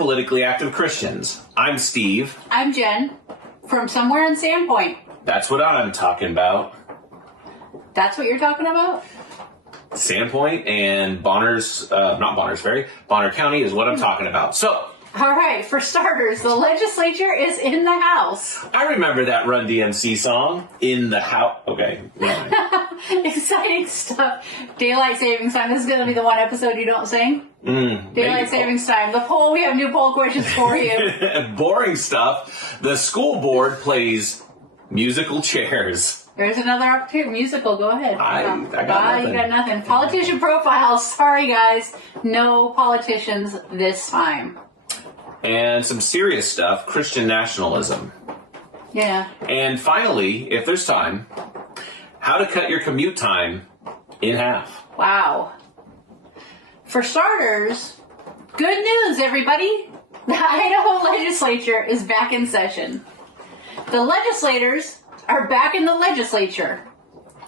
politically active Christians. I'm Steve. I'm Jen, from somewhere in Sandpoint. That's what I'm talking about. That's what you're talking about? Sandpoint and Bonner County is what I'm talking about. So, All right, for starters, the legislature is in the House. I remember that Run DMC song, In the House. Okay. Yeah. Exciting stuff. Daylight savings time. This is going to be the one episode you don't sing. Daylight savings time. The poll, we have new poll questions for you. Boring stuff. The school board plays musical chairs. There's another opportunity. Musical, go ahead. I got nothing. You got nothing. Politician profiles. Sorry, guys. No politicians this time. And some serious stuff, Christian nationalism. Yeah. And finally, if there's time, how to cut your commute time in half. Wow. For starters, good news, everybody. The Idaho legislature is back in session. The legislators are back in the legislature,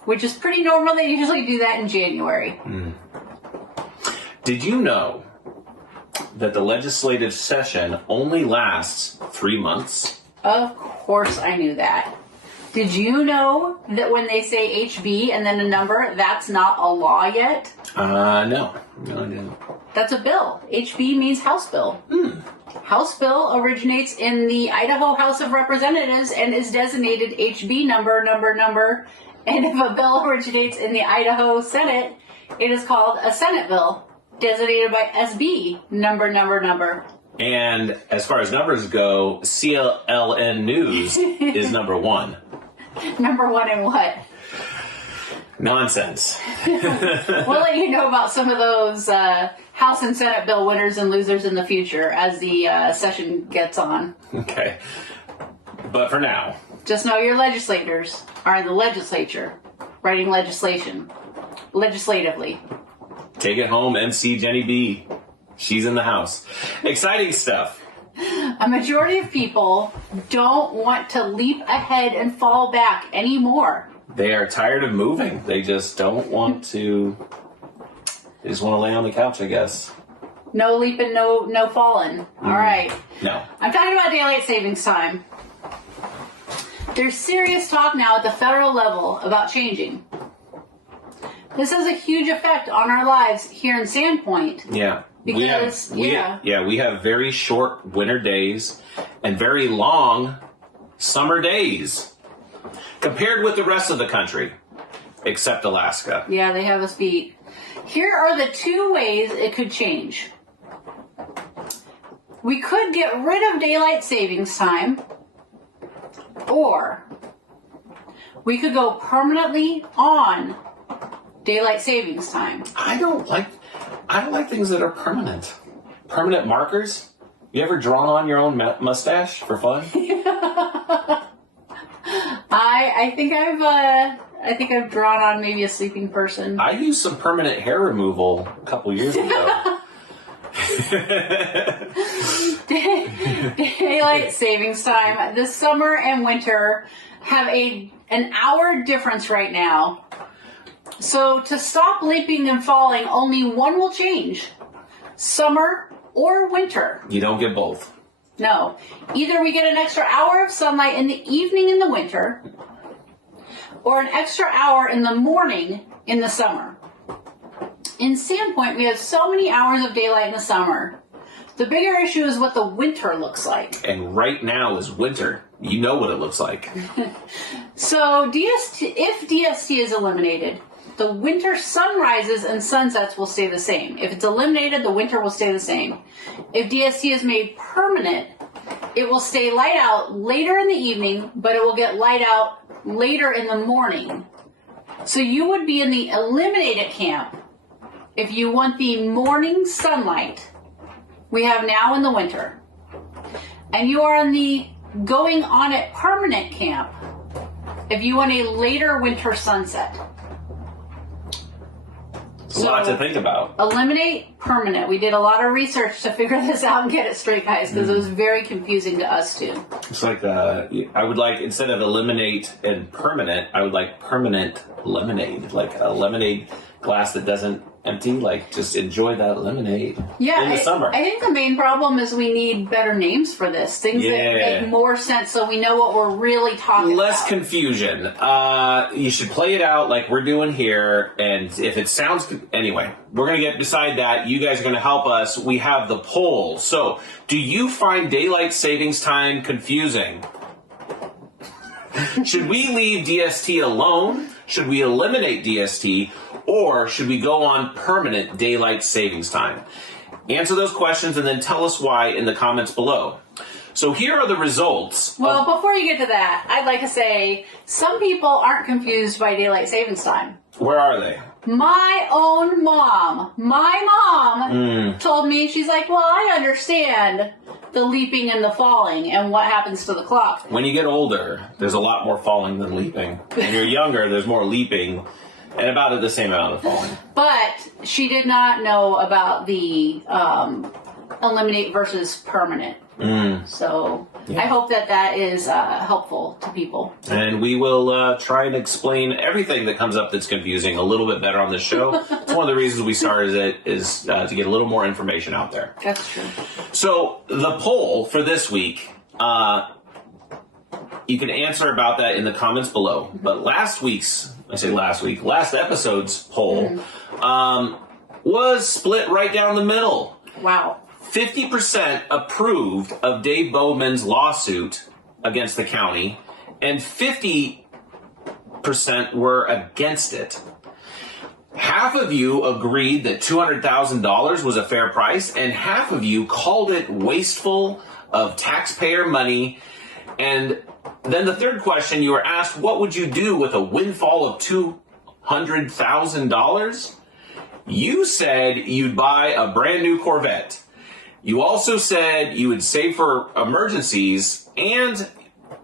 which is pretty normal. They usually do that in January. Did you know that the legislative session only lasts 3 months? Of course I knew that. Did you know that when they say HB and then a number, that's not a law yet? No. No, I didn't. That's a bill. HB means House Bill. House Bill originates in the Idaho House of Representatives and is designated HB number. And if a bill originates in the Idaho Senate, it is called a Senate bill, designated by SB number. And as far as numbers go, CLN News is number one. Number one in what? Nonsense. We'll let you know about some of those House and Senate bill winners and losers in the future as the session gets on. Okay. But for now, just know your legislators are in the legislature writing legislation legislatively. Take it home, MC Jenny B. She's in the house. Exciting stuff. A majority of people don't want to leap ahead and fall back anymore. They are tired of moving. They just don't want to. They just want to lay on the couch, I guess. No leaping, no falling. All right. No. I'm talking about daylight savings time. There's serious talk now at the federal level about changing. This has a huge effect on our lives here in Sandpoint. Yeah. Because, we have very short winter days and very long summer days compared with the rest of the country, except Alaska. Yeah, they have us beat. Here are the two ways it could change. We could get rid of daylight savings time, or we could go permanently on daylight savings time. I don't like things that are permanent. Permanent markers? You ever drawn on your own mustache for fun? I think I've drawn on maybe a sleeping person. I used some permanent hair removal a couple years ago. Daylight savings time. The summer and winter have an hour difference right now. So to stop leaping and falling, only one will change. Summer or winter. You don't get both. No. Either we get an extra hour of sunlight in the evening in the winter, or an extra hour in the morning in the summer. In Sandpoint, we have so many hours of daylight in the summer. The bigger issue is what the winter looks like. And right now is winter. You know what it looks like. So if DST is eliminated, the winter sunrises and sunsets will stay the same. If it's eliminated, the winter will stay the same. If DST is made permanent, it will stay light out later in the evening, but it will get light out later in the morning. So you would be in the eliminated camp if you want the morning sunlight we have now in the winter. And you are in the going on it permanent camp if you want a later winter sunset. It's a lot to think about. Eliminate permanent. We did a lot of research to figure this out and get it straight, guys, because it was very confusing to us too. It's like I would like, instead of eliminate and permanent, I would like permanent lemonade, like a lemonade glass that doesn't empty. Like, just enjoy that lemonade Yeah, in the summer. I think the main problem is we need better names for this. Things that make more sense so we know what we're really talking Less about. confusion. You should play it out like we're doing here, and if it sounds... Anyway, we're going to get beside that. You guys are going to help us. We have the poll. So, do you find daylight savings time confusing? Should we leave DST alone? Should we eliminate DST? Or should we go on permanent daylight savings time? Answer those questions and then tell us why in the comments below. So here are the results. Well, before you get to that, I'd like to say some people aren't confused by daylight savings time. Where are they? My own mom. My mom told me, she's like, well, I understand the leaping and the falling and what happens to the clock. When you get older, there's a lot more falling than leaping. When you're younger, there's more leaping and about the same amount of falling. But she did not know about the eliminate versus permanent. So I hope that is helpful to people. And we will try and explain everything that comes up that's confusing a little bit better on this show. It's one of the reasons we started it is to get a little more information out there. That's true. So the poll for this week, you can answer about that in the comments below. But last episode's poll was split right down the middle. Wow. 50% approved of Dave Bowman's lawsuit against the county, and 50% were against it. Half of you agreed that $200,000 was a fair price, and half of you called it wasteful of taxpayer money. And then the third question, you were asked, what would you do with a windfall of $200,000? You said you'd buy a brand new Corvette. You also said you would save for emergencies, and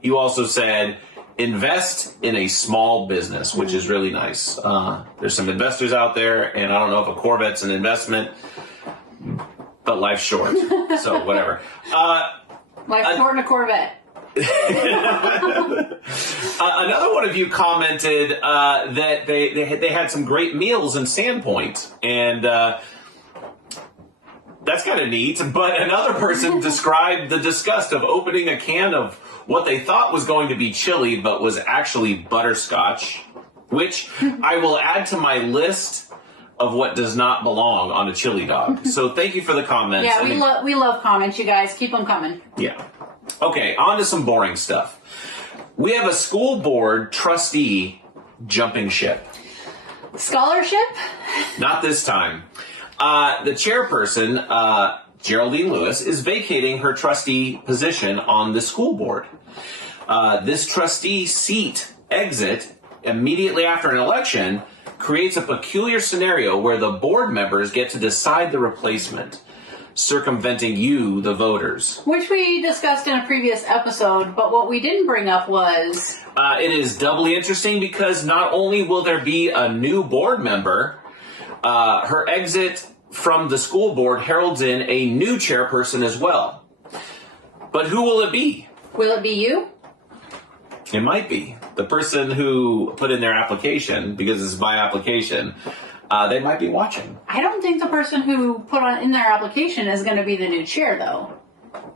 you also said invest in a small business, which is really nice. There's some investors out there, and I don't know if a Corvette's an investment, but life's short, so whatever. Life's short in a Corvette. Another one of you commented that they had some great meals in Sandpoint, and that's kind of neat. But another person described the disgust of opening a can of what they thought was going to be chili, but was actually butterscotch, which I will add to my list of what does not belong on a chili dog. So thank you for the comments. Yeah, we love comments, you guys. Keep them coming. Yeah. Okay, on to some boring stuff. We have a school board trustee jumping ship. Scholarship? Not this time. The chairperson, Geraldine Lewis, is vacating her trustee position on the school board. This trustee seat exit immediately after an election creates a peculiar scenario where the board members get to decide the replacement, circumventing you, the voters. Which we discussed in a previous episode, but what we didn't bring up was... It is doubly interesting because not only will there be a new board member, her exit from the school board heralds in a new chairperson as well. But who will it be? Will it be you? It might be. The person who put in their application, because it's by application, they might be watching. I don't think the person who put in their application is going to be the new chair, though.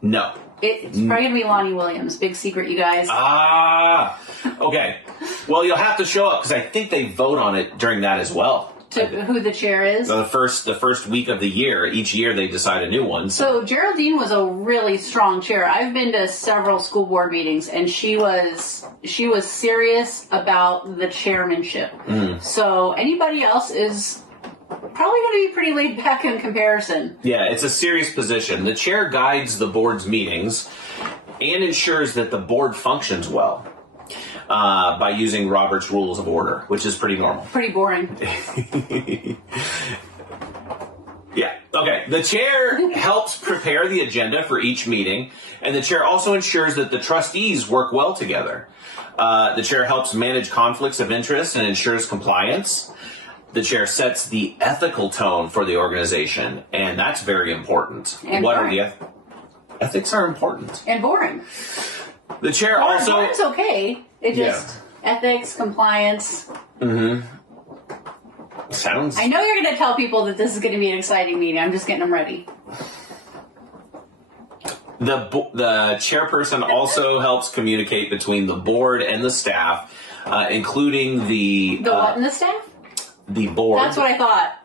No. It's probably going to be Lonnie Williams. Big secret, you guys. Okay. Well, you'll have to show up because I think they vote on it during that as well. To who the chair is? The first week of the year. Each year they decide a new one. So Geraldine was a really strong chair. I've been to several school board meetings, and she was serious about the chairmanship. So anybody else is probably going to be pretty laid back in comparison. Yeah, it's a serious position. The chair guides the board's meetings and ensures that the board functions well. By using Robert's Rules of Order, which is pretty normal. Pretty boring. Yeah. Okay. The chair helps prepare the agenda for each meeting, and the chair also ensures that the trustees work well together. The chair helps manage conflicts of interest and ensures compliance. The chair sets the ethical tone for the organization, and that's very important. And what boring. are the ethics are important. And boring. The chair also... Boring's okay. It just... Ethics, compliance. Sounds. I know you're going to tell people that this is going to be an exciting meeting. I'm just getting them ready. The chairperson also helps communicate between the board and the staff, including the what in the staff? The board. That's what I thought.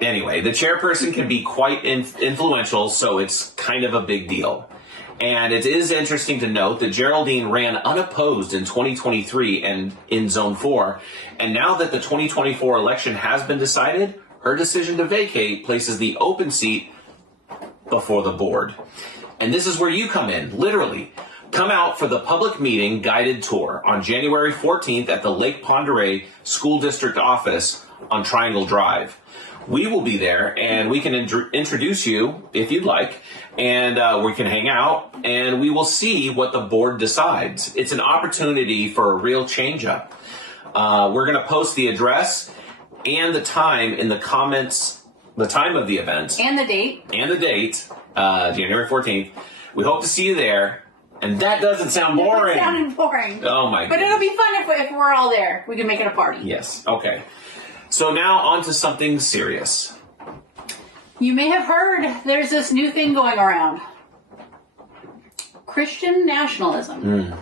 Anyway, the chairperson can be quite influential, so it's kind of a big deal. And it is interesting to note that Geraldine ran unopposed in 2023 and in Zone 4. And now that the 2024 election has been decided, her decision to vacate places the open seat before the board. And this is where you come in, literally. Come out for the public meeting guided tour on January 14th at the Lake Pend Oreille School District office on Triangle Drive. We will be there, and we can introduce you if you'd like, and we can hang out, and we will see what the board decides. It's an opportunity for a real change-up. We're going to post the address and the time in the comments, the time of the event. And the date. January 14th. We hope to see you there. And that doesn't sound boring. It sounded boring. Oh, my But goodness. it'll be fun if we're all there. We can make it a party. Yes. Okay. So now on to something serious. You may have heard there's this new thing going around. Christian nationalism.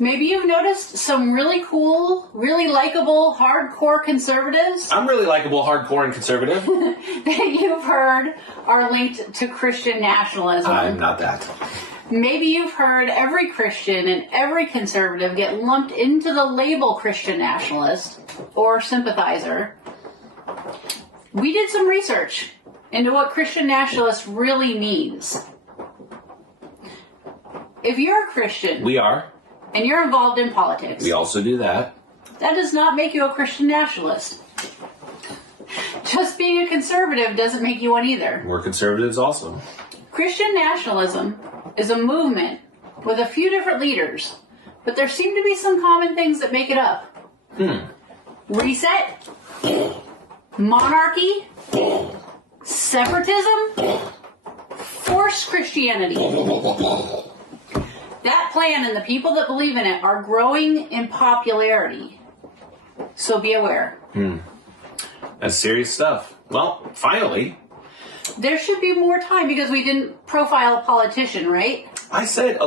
Maybe you've noticed some really cool, really likable, hardcore conservatives I'm really likable, hardcore, and conservative. that you've heard are linked to Christian nationalism. I'm not that. Maybe you've heard every Christian and every conservative get lumped into the label Christian nationalist or sympathizer. We did some research into what Christian nationalist really means. If you're a Christian We are. and you're involved in politics, We also do that. that does not make you a Christian nationalist. Just being a conservative doesn't make you one either. We're conservatives also. Christian nationalism is a movement with a few different leaders, but there seem to be some common things that make it up. Reset, monarchy, separatism, forced Christianity. That plan and the people that believe in it are growing in popularity. So be aware. That's serious stuff. Well, finally, There should be more time because we didn't profile a politician, right? I said,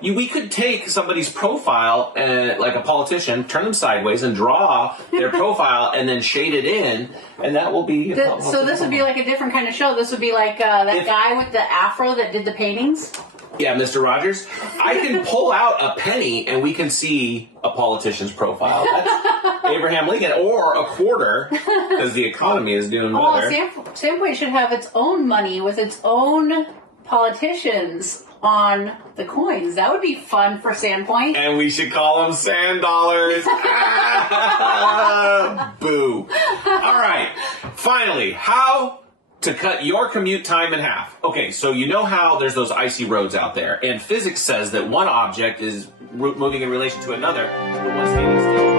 we could take somebody's profile, like a politician, turn them sideways and draw their profile and then shade it in, and that will be... So this would be like a different kind of show. This would be like that guy with the afro that did the paintings. Yeah, Mr. Rogers. I can pull out a penny and we can see a politician's profile. That's Abraham Lincoln, or a quarter, because the economy is doing better. Sandpoint should have its own money with its own politicians on the coins. That would be fun for Sandpoint. And we should call them sand dollars. Boo. All right. Finally, how to cut your commute time in half. Okay, so you know how there's those icy roads out there, and physics says that one object is moving in relation to another, but one standing still.